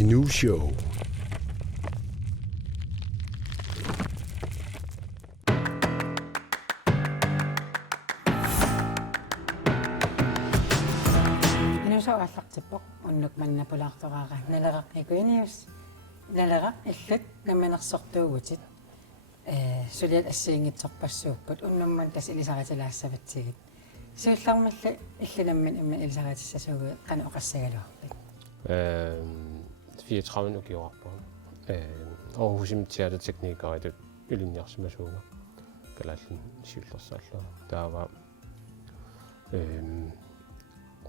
Inuushow. Inuushow allaqtippoq unnuk mannapulaartoqaaqa naleraqnikuinius naleraq illut nammanersortuugutit suliat assiingitsorpassuupput unnumman tas ilisaritilaassavitsigit suullarmallu illinammin imma ilisaritisasuugu qanu oqassagaluarpit 34 ukiorarpua Aarhusim teaterteknikeritu ylinniarsimasuunga kalaallin siullersaallua taava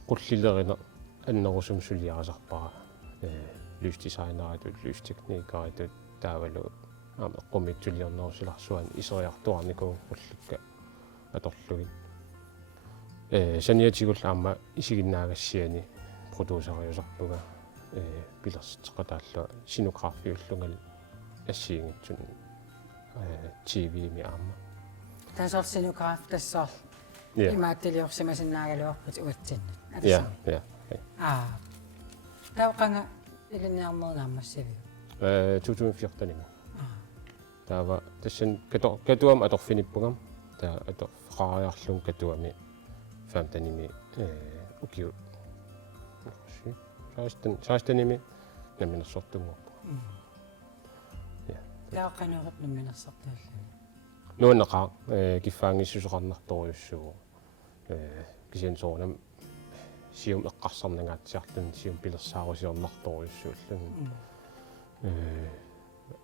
qullillerina annerusum suliarasarpara lysdesigneritu lysteknikeritu taavalu qummitsuliornersilarsuan iseriartuarnikuun qullukka atorlugin saniatigulla amma isiginnaagassiani produuseriusarpuga pilersitteqataallua sinografiullugal assiingitsun TV-mi aamma tasor sinograf tassor imaattiliorsimasinnaagaluarput uatsinnut ja tauqanga ilinniarmernaammassiviu 2014 nimi taava tassan katuam atorfinippugam taa atorfaqariarlun katuami famtanimi ukiu saastanimi namminersortunguarpu tauqanuurat namminersortualluni nuunneqa kiffaangissusoqarnartoriussugu kisiansoornam sium eqqarsarnangaatsiarlun sium pilersaarusiornartoriussuullun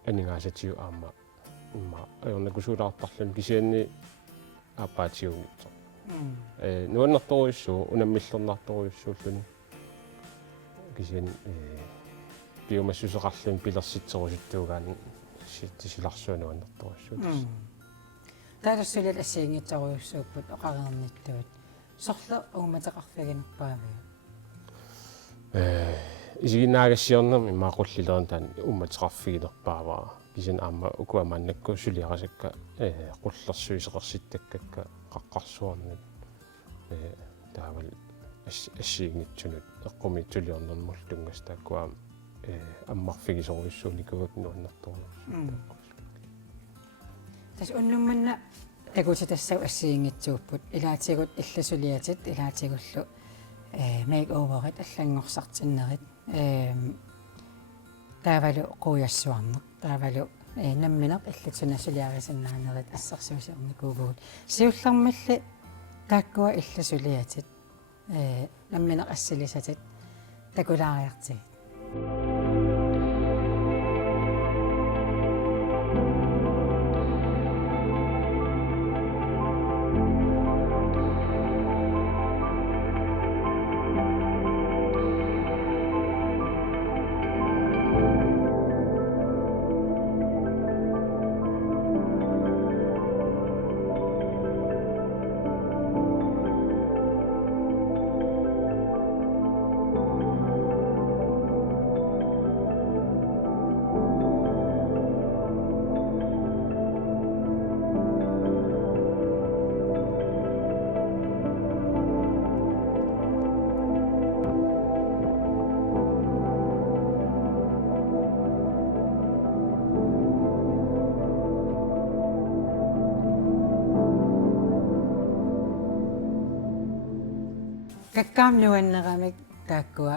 aningaasatio aamma imma ajornakusuulaartarlun kisianni aapaatiugitso nuannertoriussu unammillernaartoriussuulluni kisian piumassuseqarlun pilersitserusittuugaan tisilarsuanuannertoriussuutas taalassulaat assiingitsoruussuupput oqareernittuut sorlu uummatеқарфигинерпаавиу isiginnaagassiornam immaaqullilerin taan ummatеқарфигинерпааваа kisian aamma ukuamaannakku suliarasakka qullersuiseqersittakkakka qaqqarsuarnut taaval assiingitsunut eqqumitsuliornermul tungastaakkuaam аммарфигисоруйссууникугак нуаннарторуусу тас уннумманна такутитассау ассиингитсууппут илаатигут илласулиатит илаатигуллу мейк оверит аллангорсартиннерит таавалу қуяссуарнеқ таавалу намминеқ иллатунасулиарисиннаанерит ассерсуусиорникуугуут сиуллармалли тааккуа илласулиатит намминеқ ассилисатит такулаариартигит каккаамнуаннерамик тааккуа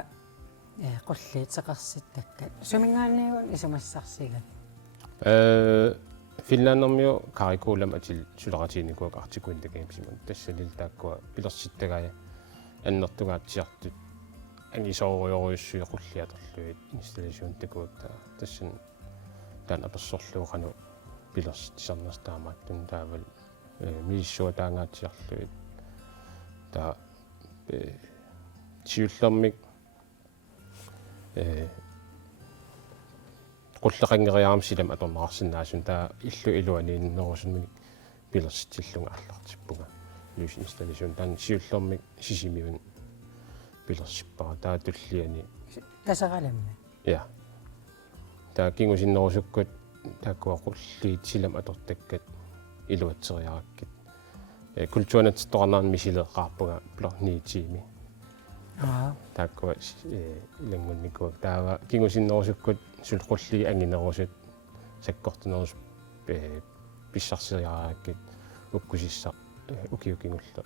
qulliitseqersittakkат sumingaanniugun isumassarsigat финландермиу карикуулам атил сулератиникуак артикуинтакаимсимун тассалил тааккуа пилерситтагая аннертунгаатсиартут ангисоориориуссуи qulliatorluit инсталласиун такуакта тассан таан аперсорлуухану пилерситсарнерстаамааттун таавал мииссуа таангаатсиарлуит таа тиуллэрмик qulleqanngeriaram silam atornerarsinnaassun taa illu iluaniinnerusumik pilersitillunga аллартиппуга лус инсталласиун таан сиуллэрмик сисимиун пилерсиппара таа туллиани тасараламма я таа кингусиннерусуккут тааккуа qulliit silam atortakkat iluatseriarakkit культуранатторнаарми силеққарпуга плорниитими тааккуа илангунникуак таава кигусиннерусуккут сулқулли ангинерусут саккортунерус писсарсериарааккит уккусисса укиукингулла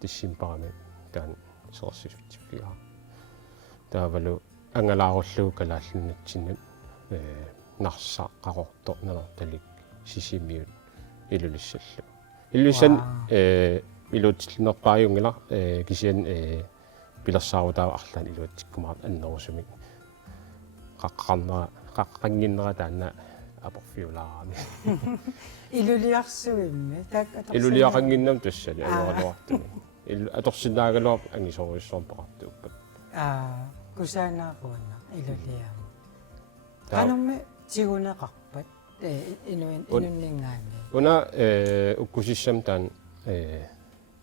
тиссимпарами таан сорсисутсиппига таавалу ангалааруллуг калааллиннатсиннут нарса қақорто нанерталик сисимиут илулиссаллу илуисан илуутиллинерпааюнгила кисиан пилерсаарутаа арлаан илуатсиккумаат аннерусумик қаққангиннера таанна апорфиулаарами илулиарсуимми таакка илулиақангиннам тассали алуарлуартуми аторсинаагалуап ангисоруиссуарм пақартууппат кусаанаагуана илулиаама канумми тигунеқарпат инуннингаани уна уккусиссам таан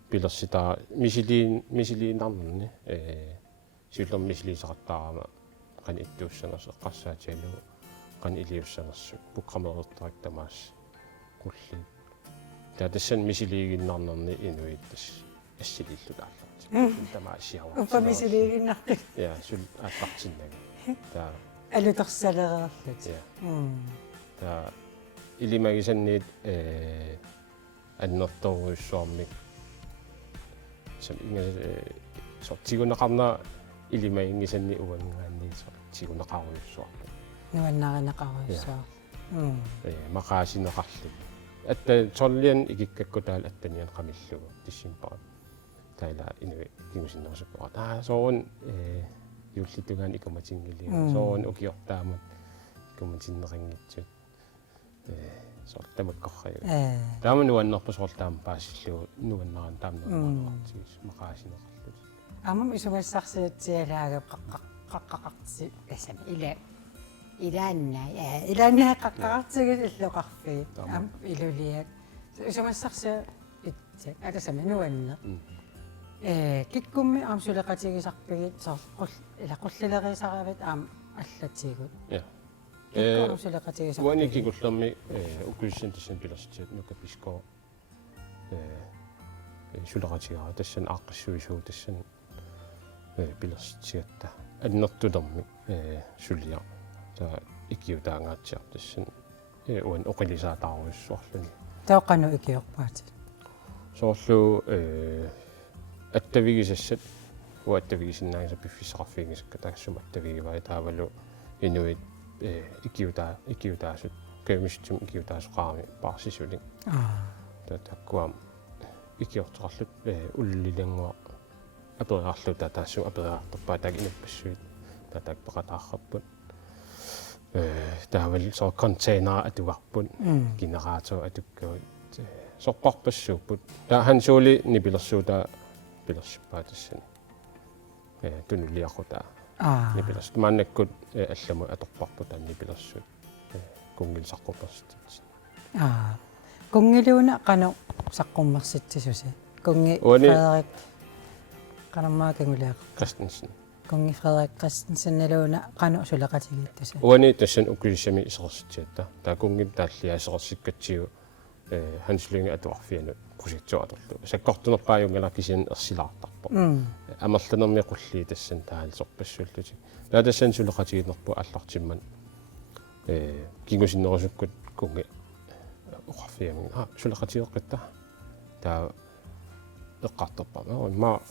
пилерситаа мисилиинарнерни сиуллер мисилисақаттаарама қани иттууссанерс эққарсаатиалу қани илиуссанерсу пуккамерертарак тамаас кулли таатассан мисилиигиннарнерни инуиттас ассилиллутаалларти тамаасиава упа мисилиигиннарти я сул ааттартиннага таа алутарсалереерлут таа илимагисанниит аннерторуйссуармик сам инга сортигунеқарна илимаингисанни уангаанни сортигунеқаруйссуарпу нуаннаринеқаруйссуар мақаасинеқарлу атта торлиан икиккаккутаал аттаниан қамиллугу тиссимпара тайла инуи кигусиннерсуккуа соорун юуллитугаан икуматингилига соорун укиортаамат икуматиннеқангитсут сортамаккорраю тааман нуаннерпу соорлаам паассиллугу нуаннаран таамнуаннартигис мақаасинеқарлут амам исумассарсиатсиалаагап қаққақартси тасами илаанна қаққартигис иллоқарфи ам илулиат исумассарсиа итсак атасами нуанне киккумми аамсулеқатигисарпигит соор илақуллилерисаравит аам аллатигут уани кигуллерми уккуссин тассан пилерситиат нукаписко сулеқатигара тассан ааққассуисуу тассан пилерситиатта аннертулерми сулиа таа икиутаангаатсиар тассан уан оқилисаатааруиссуарлуни таоқану икиорпаати соорлу аттавигисассат уаттавигисиннаангса пиффисақарфигисакка таассума аттавигиваа таавалу инуит икиутаасут кемистим икиутаасоқарами парсисулин таккуам икиортоқарлут уллилангуа апериарлута таассу апериарторпаа таак инаппассуит таак пеқатаарраппут таавал соо контейнер атуарпут генератор атуккуут сорпарпассууппут таа хансуули нипилерсуута пилерсиппаатассани тунулиақута нипилерс мааннаккут алламу аторпарпут нипилерсут кунгилсаққуперситит кунгилууна қано саққуммерситсисуси кунги Фредерик канаммаакангулеақ Кристенсен кунги Фредерик Кристенсен налууна қано сулеқатигиттуса уани тассан уккулиссами исерситиатта таа кунгим тааллиа исерсиккатсиу ханслинга атуарфиану прожектуаторлу саккортунерпааюнгала кисиан ерсилаартарпо амерланерми қулли тассан таалсорпассууллути таа тассан сулеқатигинерпу аллартимман кингусиннерусуккут кунги оқарфиамин сулеқатигеққатта таа эққарторпама ма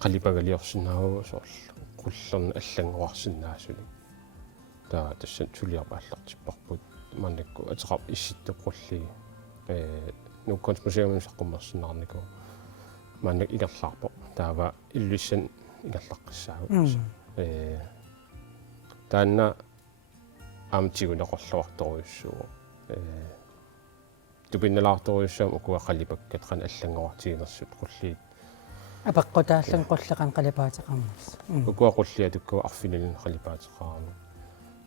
қалипагалиорсинаагу соорлу қуллерни аллангуарсинаасули таа тассан сулиарпааллартиппарпут маннакку атеқар исситтоққулли нукконсмусеумин саққуммерсинаарнику маннак игерлаарпо таава иллуиссан игерлаққиссаагу таанна аамтигунеқорлуарторуйуссуу тупинналаарторуйуссаам укуақалипаккат қан аллангуартигинерсут қуллиит апеққутааллан қуллекан қалипаатеқармас укуақуллиатукку арфинилин қалипаатеқарама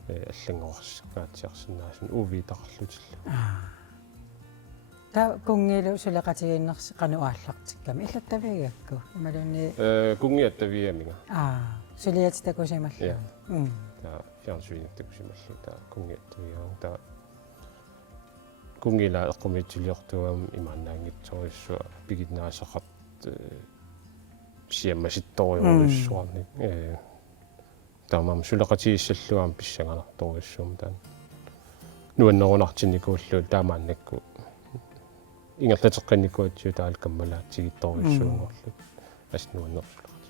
аллангуарсгаатсиарсинаасун увитақарлутилла та кунгилу сулеқатигиннерси қану ааллартикками иллаттавигакку ималуни кунгиаттавиамига сулиатитакусималла та фиарсуиниттакусималла та кунгиаттавиаа та кунгила эққумитсилиортуам имааннаангитсориссуа пигитнаасақарт siammasittoriurissuarni taamam sulaqatigissalluam pissangalartoriussum taan nuannerunartinikuulluul taamaannakku ingerlateqqannikkuatiu taal kammalaatsigittoriussuungorlu asnuannersulaqati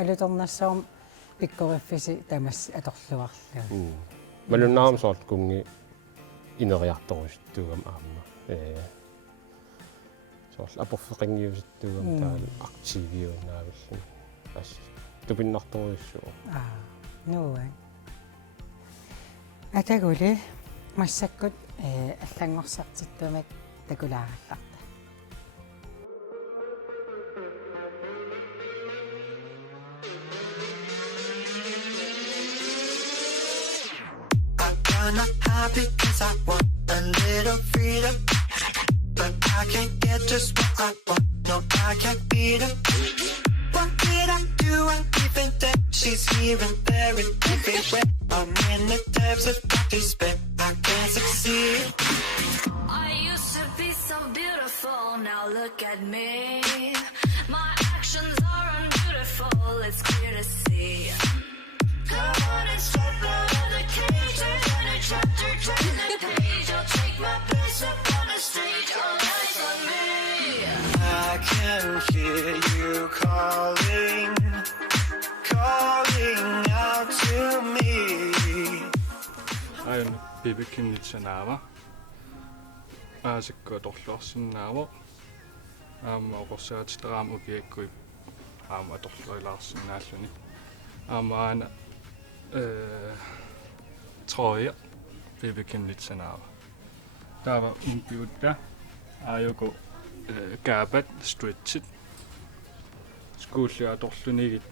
алутернассаум пиккориффиси тамас аторлуарлу малуннаарам соорт кунги инериарторуссуттугам аама соорл апорфеқингиуситтугам таал активиунаавиллу ас тупиннарторуссуу нуа атагули массаккут аллангорсартиттумак такулааралларта Not happy cause I want a little freedom, but I can't get just what I want. No, I can't beat him. What did I do? I even that she's here and there and everywhere. I'm in the depths of despair. I can't succeed. I used to be so beautiful. Now look at me. My actions are unbeautiful. It's clear to see. Come on and step out of the cage. Turn a chapter, turn the page. I'll take my place up on the stage. All eyes on me. I can hear you calling, calling out to me. I'm Baby Kinitsanawa. Asikko torluarsinnaavo. Oqorsaatitaraam ukiakkuip atorlerilaarsinnaalluni. Aana trøje Baby Kinitsanawa. Taava umpiutta ayoko kaapat stretchit. Skuulluatorlunigit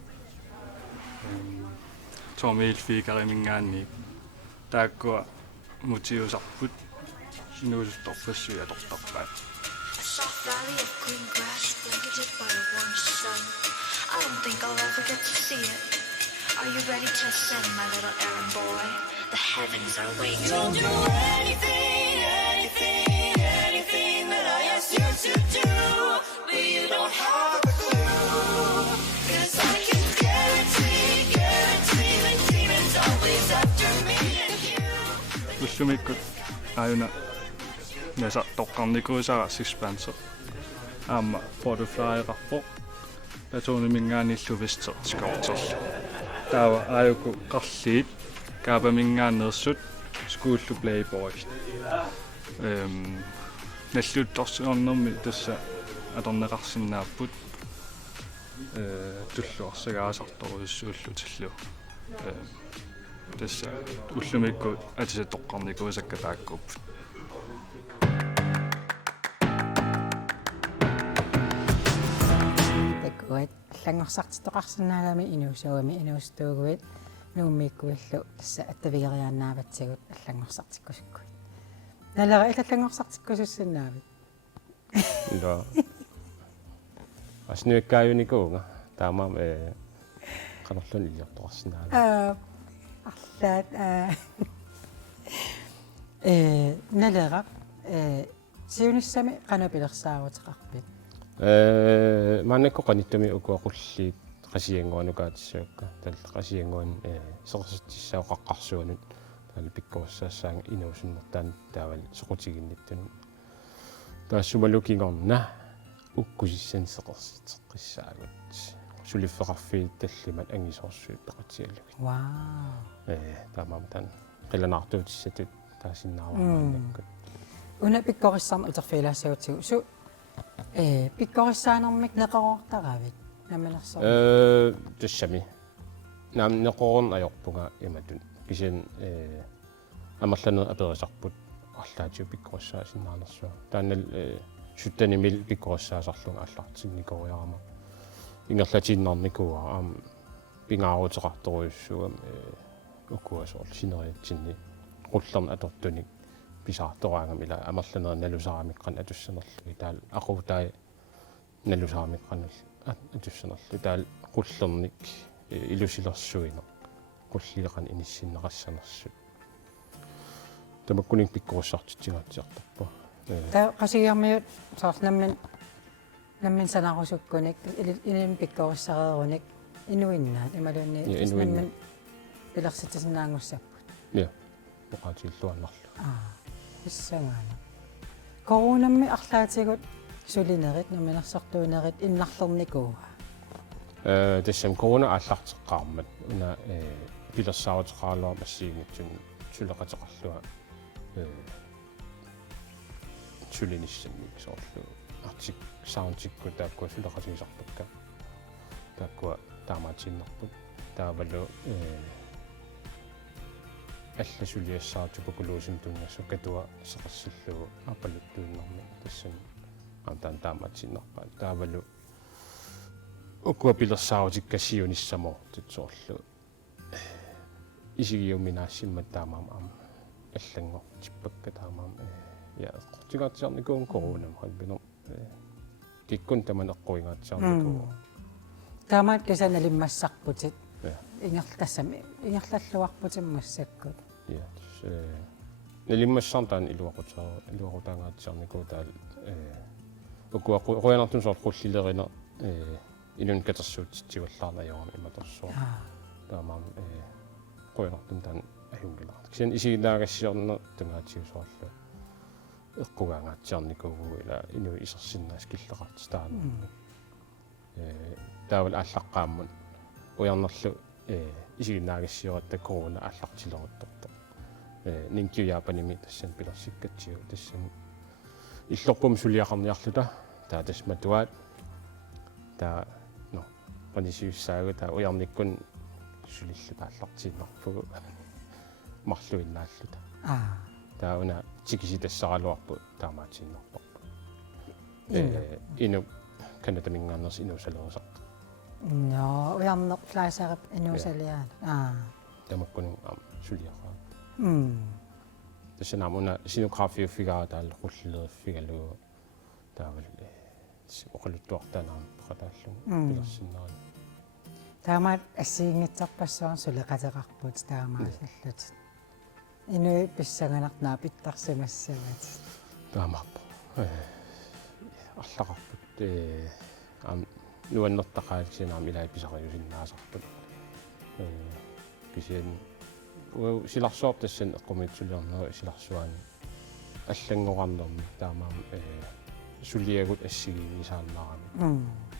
tormiilfiikarimingaanni taakkua mutiusarput sinuusustorfassuja tortarpaat. Soft valley of green grass blanketed by a warm sun. I don't think I'll ever get to see it. Are you ready to ascend, my little errand boy? The heavens are waiting. You'll do anything, anything, anything that I ask you to do, but you don't have a clue. 'Cause I can guarantee the demons always after me and you. Ussumikku ayuna nesa toqqarnikuusara sixpanser. Butterfly-rappo. Patoonimingaanilluvister skorterlu. Taava ayuku qarliit kaapamingaannersut skuullu playboys. Nalluttorsuornermi tassa atorneqarsinnaapput tulluarsagaasartoruissuullutillu. Tassa ullumikku atisa toqqarnikuusakka taakkuupput. такуат аллангорсартитоқарсинаагами инуусауами инуустуугуит нууммиккуиллу тасса аттавигериааннааватсагут аллангорсартиккусуккут налера илаллангорсартиккусуссиннаавит ила аснуиккааюникуунга таамаам канерлун илиортоқарсинаала арлаат налера сиуниссами канапилерсаагутеқарпит маннакко каниттами укуақуллиит qasianguanukaatissуакка тал qasianguan сеқарситтиссаоқаққарсуанут тал пиккуассаассаанга инуусуннертаан таавал соқутигинниттуну таассумалукингорна уккусиссан сеқарситеққиссаагут сулиффеқарфиит таллимат ангисорсуит пеқатиаллугит вау таамаам қиланаартуутиссатут таасиннаарвааннаккут уна пиккорissarma утерфилаассагутсигу су пиккориссаанермик неқароортаравит наманерсоо тассами нам неқорн аёрпунга иматун кисен амерланер аперисарпут арлаатиу пиккориссаасиннаарнерсуа тааннал суттанимил пиккориссаасарлунга аллартинникориарама ингерлатиннарникуа аам пингаарутеқарторуйуссугам уккуасоор синериатсинни qullarna atortunik pisaartoraangam ila amerlaner nalusaaramikqan atussanerlu taal aquutai nalusaaramikqanul atussanerlu taal qullernik ilusilersuino qulliiqan inissinneqassanersut tamakkuning pikkurussartitigaatiartarpa та qasigiarmiut saarnamman Nammin sanaqusukkunik inimpikkorussaqerunik inuinnaat imalunni nammin pilersitisinaangussapпут. Ja. Oqatilluannarlu. Issagaana. Koronammi арлаатигут сулинерит наминерсартуунерит иннарлерникууга. Тассам корона ааллартеққармат уна пилерсаавутеқаалуар массиингитсун сулеқатеқарлуа сулиниссанни соорлу артик саунтикку тааккуа сулеқатигисарпакка тааккуа таамаатиннарпут таавалу алласулиассаарту покулуусим тунгассу катуа сеқассиллугу апалуттуиннарми тассам амтаан таамаатиннарпаа таавалу ukua pilersaavutikkassiunissamu tutsoorlu isigиуминаассиммат таамаам аллангортиппакка таамаам я qortigaatiarnikuun korunam hanbinor kikkun taman eqquingaatiarnikuu таамаат кисаналиммассарпутит ингерлассами ингерлаллуарпутиммассаккут я налиммассартаан илуақутаангаатиарникуу таал ukua qoyanartun soort qullilерина инун катерсуутитсиваллаарнаёрами иматорсуа таамаам qoyanartum taan ahungilaa кисин исигинаагассиорна тунгаатиусоорлу эққугаангаатсиарникуугу ила инуи исерсиннаас киллеқартс таана таавал ааллаққааммут уярнерлу исигинаагассиората корона ааллартилерутторто нинкиуяапаними тассан пилерсиккатсиу тассан иллорпум сулиақарниарлута таа тасматуаат таа но панисиуссаагу таа уярниккун сулиллу тааллартииннарпугу марлуиннааллута таа уна тикиситассаралуарпу таамаатииннарпарпу ину канатамингааннерс инуусалерисарт но уярнер клаасарап инуусалиаан тамаккунин сулиақаа тассанамуна синографиу фигаа тааллеқуллерфигалугу таавал оқалуттуартаанаам пеқатааллугу пилерсиннерани таамаат ассиингитсарпассуар сулеқатеқарпут таамаасаллут инуи писсаганарнаа питтарсимассават таамааппа арлақарпут ам нуаннертақаалисинаам илаа писариусиннаасарпут кисиан силарсуап тассан эққумитсулиарнера силарсуаани аллангоқарнерми таамаам сулиагут ассигиисааннарами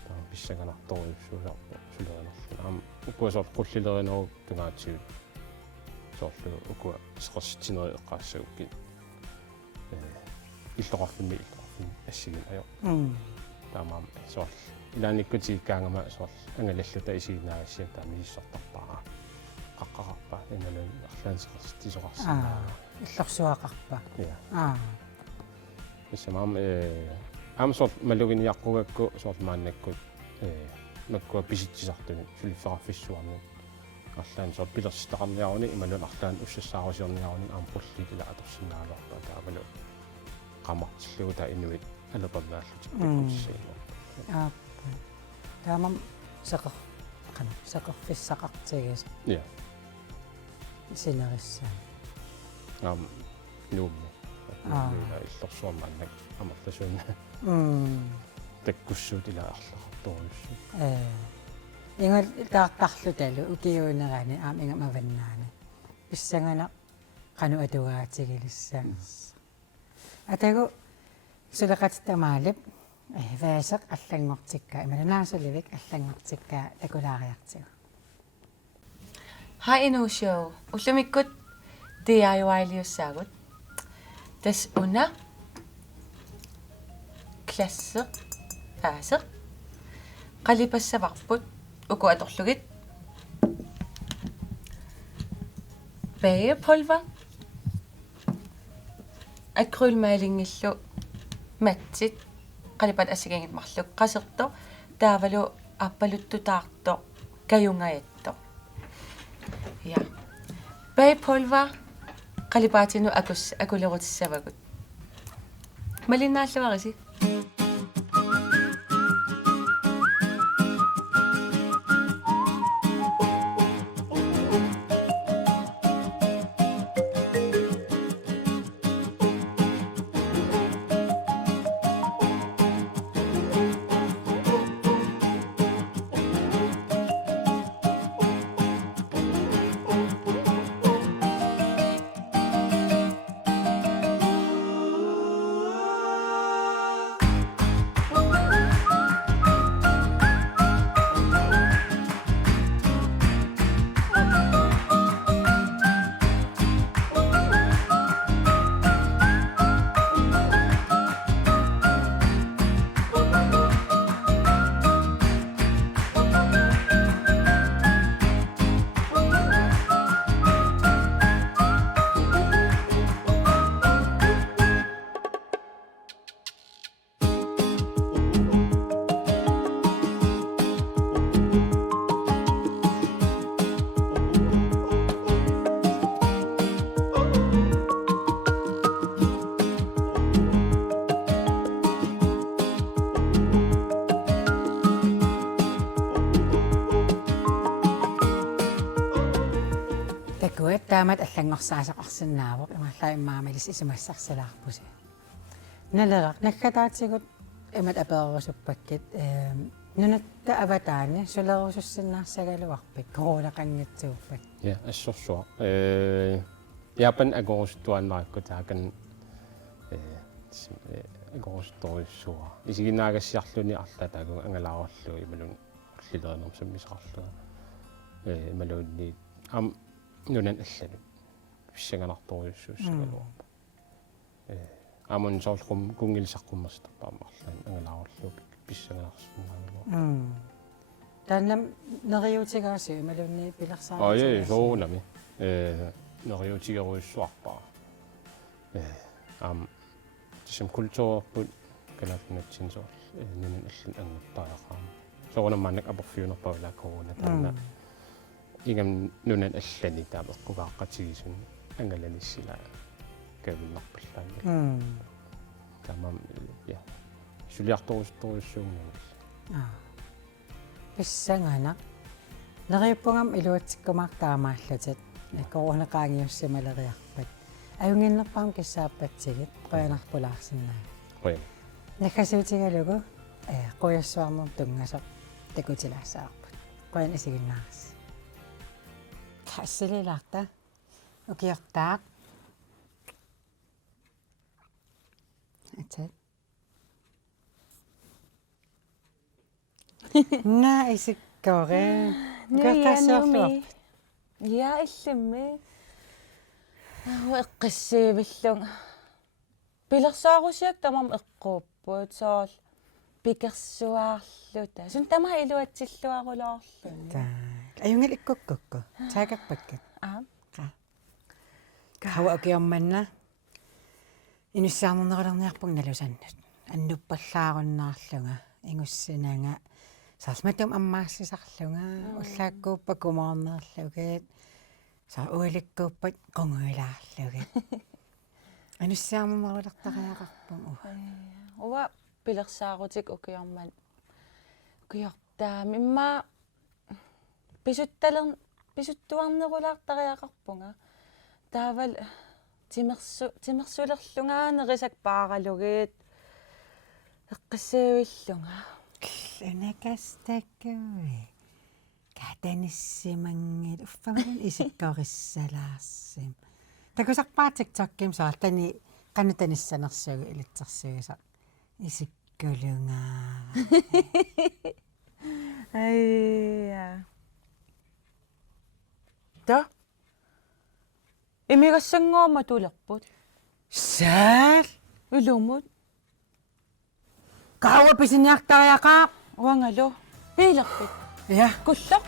таам писсаганарторуйуссуулаарпу сулеринерлу аам укуасоор қуллилеринеру тунгаатсигут соорлу укуа сеқарситинери эққаассагукки иллоқарфинни ассигин аё таамаам соорлу илааниккутигиккаангама соорлу ангалаллута исигинаагассиа таамисиссортарпаа қаққарпа иналун арлаансеқарситисоқарсинаа иллорсуақарпа исамам амсорт малугиниаққугакку сорт мааннаккут маккуа писитсисартуни сулиффеқарфиссуарни арлаан сорт пилерситақарниаруни ималун арлаан уссассаарусиорниаруни аампулли ила аторсинаалуарпа таавалу qamартиллугу таа инуит алапернааллут пиккуссиимо таамам сақарфиссақартигис я синерисса нуумми иллорсуармааннак амерласуунна таккуссуут ила арлақарторуссу ингал тааққарлуталу укиуунерани ингамаваннаани писсангана қану атугаатигилисса атагу сулеқатитамаалип ваасеқ аллангортикка ималанаасаливик аллангортикка такулаариартигу Hi Inuushow. Ulumikut DIY-liussaagut. Tas una klasseq aaseq qalipassavarput uku atorlugit bagepulver akrylmalingillu matsit qalipat assigaangit marluk qaserto taavalu appaluttutaarto kajungajatto ja bagepulver qalipaatinu akulerutissavagut malinnaallavaarisi Kuat taamat аллангорсаасақарсинаавоқ ималлаа иммаамалис исимассарсалаарпуси. Налерaq наккатаатигут имат аперерусуппаккит Nunaata аватаани сулерусуссиннаарсагалуарпик коронақангитсууппак. Ja, ассорсуа. Япан агорустуаннаакку таакан агорусториуссуа. Исигинаагассиарлуни арлатаагу ангалаараллу ималун уллилернерм саммисақарлуа. Малуунни нунан аллану. Виссаганарториуссуусsaгалуарпа. Амун соолхум кунгилсаққуммастарпаамарлаан ангалаараллу писсаганарсунаалуа. Таннам нериутигааси ималунни пилерсаа. Ja, соонами. Нериутигеруиссуарпаа. Тисэм культуурпут канаатнатсинсоо нунан аллан ангаттааяқаама. Соонаммаанак апорфиунерпавла корона танна. Игам нунан аллани таамеққугааққатигисун ангаланиссила кавиннарпаллаанга. Тамам я. Сулиарторусторуссуунгана. Писсангана. Нериуппунгам илуатсиккумаартаамааллутат коронақаангиуссималериарпат. Аюнгиннерпаам киссааппатсигит қоянарпулаарсинаа. Қоя. Накасиутигалугу қояссуарнер тунгасоқ такутилаассаарпут. Қоян исигиннаарс. Кассилилаарта. Укиортаақ. Атат. На исиккоре. Гартассаарлуарпут. Я иллимми. Эққиссиивиллун. Пилерсаарусиак тамам эққууппут соол пикерсуаарлута. Сун тама илуатсиллуарулоорлу. Аюнгил иккуккукку. Таакаппаккат. Кава окиорманна. Инуссаарнернерниарпуг налусаннут. Аннуппаллааруннаарлунга ингуссинага сарсматум аммаассисарлунга уллааккууппа кумаарнерлугит са уиликкууппат конгуилаарлугит ануссаарнернерлартариақарпун уа пилерсаарутик укиорман укиортаа мимма писуттуарнерулаартариақарпунга таавал тимерсулерлунгаанерисак пааралугит эққиссиивиллунга энакастаккуи катаниссимангит уффамалун исиккориссалаарсим такусарпаатик tokkим саалтани канутаниссанерсугу илутсерсугиса исиккулунгаа айя та имигассангоорма тулерпут саар улумут кауа писиниартариақаа уангалу пилерпит я куллоқ